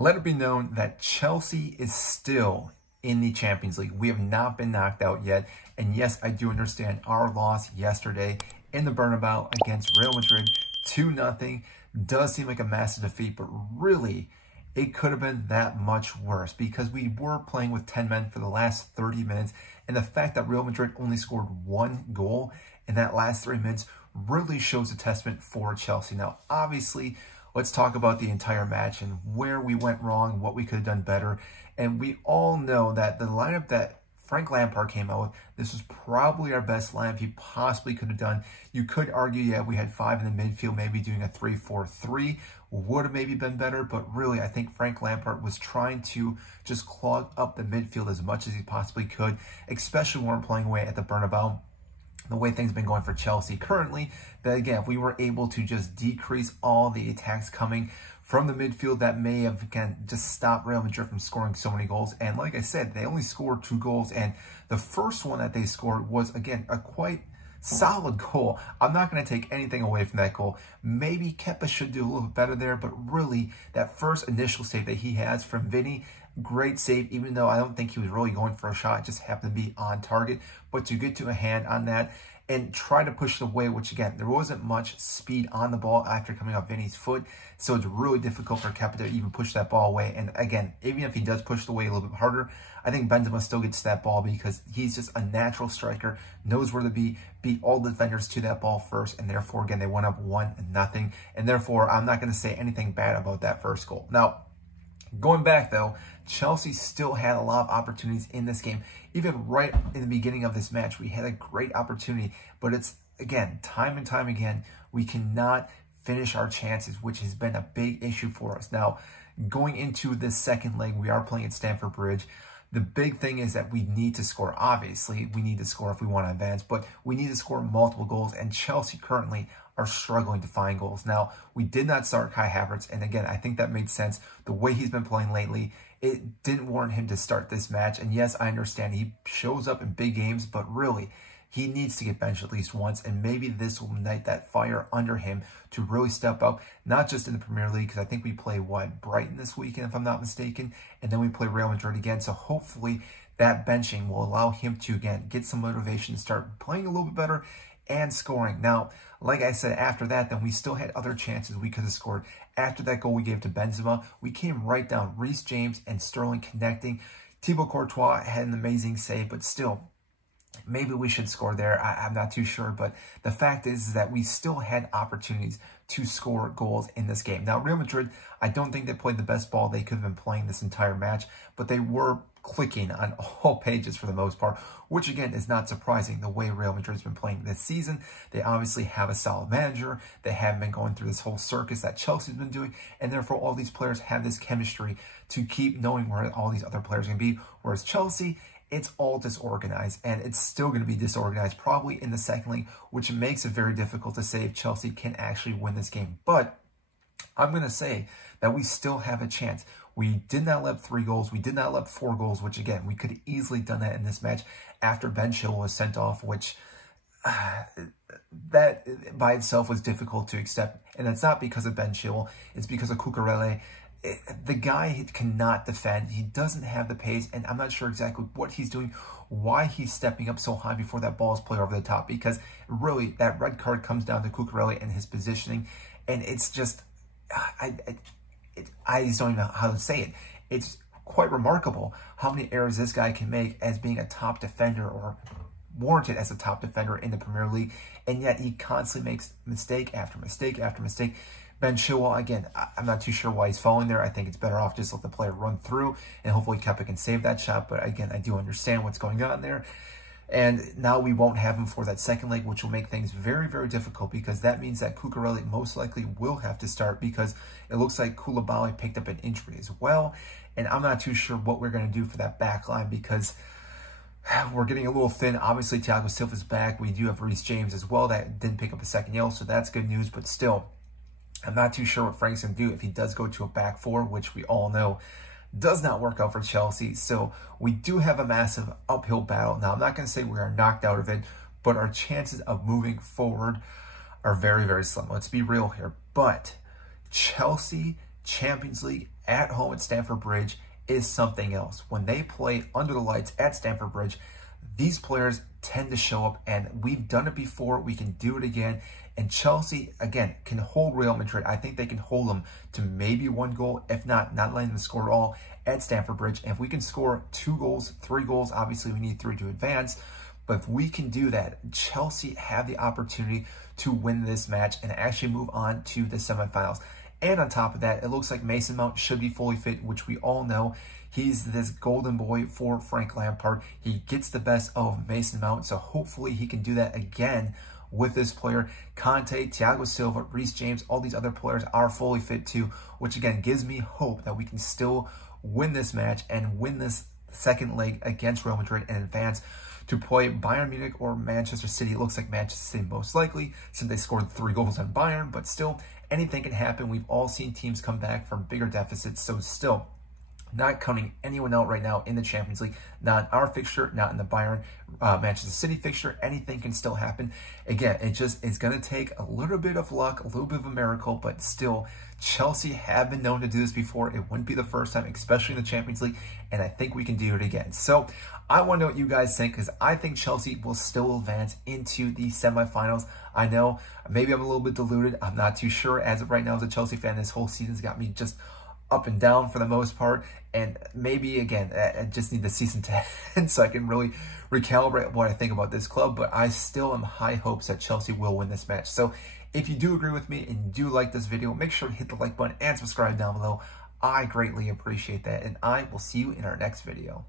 Let it be known that Chelsea is still in the Champions League. We have not been knocked out yet. And yes, I do understand our loss yesterday in the Bernabeu against Real Madrid, 2-0, does seem like a massive defeat, but really, it could have been that much worse because we were playing with 10 men for the last 30 minutes. And the fact that Real Madrid only scored 1 goal in that last 3 minutes really shows a testament for Chelsea. Now, obviously, let's talk about the entire match and where we went wrong, what we could have done better. And we all know that the lineup that Frank Lampard came out with, this was probably our best lineup he possibly could have done. You could argue, yeah, we had 5 in the midfield, maybe doing a 3-4-3 would have maybe been better, but really, I think Frank Lampard was trying to just clog up the midfield as much as he possibly could, especially when we're playing away at the Bernabeu. The way things have been going for Chelsea currently, that again, if we were able to just decrease all the attacks coming from the midfield, that may have, again, just stopped Real Madrid from scoring so many goals. And like I said, they only scored 2 goals, and the first one that they scored was, again, a quite solid goal. I'm not going to take anything away from that goal. Maybe Kepa should do a little bit better there, but really, that first initial save that he has from Vinny, great save, even though I don't think he was really going for a shot, it just happened to be on target. But to get to a hand on that and try to push it away, which again, there wasn't much speed on the ball after coming off Vinny's foot, so it's really difficult for Kepa to even push that ball away. And again, even if he does push it away a little bit harder, I think Benzema still gets that ball because he's just a natural striker, knows where to be, beat all the defenders to that ball first, and therefore, again, they went up 1-0, and therefore, I'm not going to say anything bad about that first goal. Now, going back though, Chelsea still had a lot of opportunities in this game. Even right in the beginning of this match, we had a great opportunity, but it's, again, time and time again, we cannot finish our chances, which has been a big issue for us. Now, going into this second leg, we are playing at Stamford Bridge. The big thing is that we need to score. Obviously, we need to score if we want to advance, but we need to score multiple goals, and Chelsea currently are struggling to find goals. Now, we did not start Kai Havertz, and again, I think that made sense. The way he's been playing lately, it didn't warrant him to start this match, and yes, I understand he shows up in big games, but really, he needs to get benched at least once, and maybe this will ignite that fire under him to really step up, not just in the Premier League, because I think we play, Brighton this weekend, if I'm not mistaken, and then we play Real Madrid again, so hopefully that benching will allow him to, again, get some motivation to start playing a little bit better and scoring. Now, like I said, after that, then we still had other chances we could have scored. After that goal we gave to Benzema, we came right down. Reece James and Sterling connecting. Thibaut Courtois had an amazing save, but still, maybe we should score there. I'm not too sure, but the fact is that we still had opportunities to score goals in this game. Now, Real Madrid, I don't think they played the best ball they could have been playing this entire match, but they were clicking on all pages for the most part, which again is not surprising the way Real Madrid's been playing this season. They obviously have a solid manager. They haven't been going through this whole circus that Chelsea's been doing, and therefore all these players have this chemistry to keep knowing where all these other players are going to be, whereas Chelsea, it's all disorganized, and it's still going to be disorganized probably in the second leg, which makes it very difficult to say if Chelsea can actually win this game. But I'm going to say that we still have a chance. We did not let up 3 goals. We did not let up 4 goals, which again, we could have easily done that in this match after Ben Chilwell was sent off, which that by itself was difficult to accept. And it's not because of Ben Chilwell. It's because of Cucurella. The guy cannot defend. He doesn't have the pace, and I'm not sure exactly what he's doing, why he's stepping up so high before that ball is played over the top, because really that red card comes down to Cucurella and his positioning, and it's just, I just don't even know how to say it. It's quite remarkable how many errors this guy can make as being a top defender or warranted as a top defender in the Premier League, and yet he constantly makes mistake after mistake after mistake. Ben Chilwell, again, I'm not too sure why he's falling there. I think it's better off just let the player run through, and hopefully Kepa can save that shot. But again, I do understand what's going on there. And now we won't have him for that second leg, which will make things very, very difficult, because that means that Cucurella most likely will have to start, because it looks like Koulibaly picked up an injury as well. And I'm not too sure what we're going to do for that back line, because we're getting a little thin. Obviously, Thiago Silva's back. We do have Reece James as well that didn't pick up a second yellow, so that's good news. But still, I'm not too sure what Frank's going to do if he does go to a back 4, which we all know does not work out for Chelsea. So we do have a massive uphill battle. Now, I'm not going to say we are knocked out of it, but our chances of moving forward are very, very slim. Let's be real here. But Chelsea Champions League at home at Stamford Bridge is something else. When they play under the lights at Stamford Bridge, these players tend to show up, and we've done it before. We can do it again. And Chelsea, again, can hold Real Madrid. I think they can hold them to maybe 1 goal, if not letting them score at all at Stamford Bridge. And if we can score 2 goals, 3 goals, obviously we need 3 to advance. But if we can do that, Chelsea have the opportunity to win this match and actually move on to the semifinals. And on top of that, it looks like Mason Mount should be fully fit, which we all know. He's this golden boy for Frank Lampard. He gets the best of Mason Mount, so hopefully he can do that again with this player. Conte, Thiago Silva, Reece James, all these other players are fully fit too, which again gives me hope that we can still win this match and win this second leg against Real Madrid and advance to play Bayern Munich or Manchester City. It looks like Manchester City most likely, since they scored 3 goals on Bayern, but still, anything can happen. We've all seen teams come back from bigger deficits, so still, not counting anyone out right now in the Champions League, not in our fixture, not in the Bayern Manchester City fixture. Anything can still happen. Again, it's going to take a little bit of luck, a little bit of a miracle, but still, Chelsea have been known to do this before. It wouldn't be the first time, especially in the Champions League, and I think we can do it again. So I want to know what you guys think, because I think Chelsea will still advance into the semifinals. I know maybe I'm a little bit deluded. I'm not too sure. As of right now, as a Chelsea fan, this whole season's got me just up and down for the most part, and maybe again I just need the season to end so I can really recalibrate what I think about this club. But I still am high hopes that Chelsea will win this match. So if you do agree with me and you do like this video, make sure to hit the like button and subscribe down below. I greatly appreciate that, and I will see you in our next video.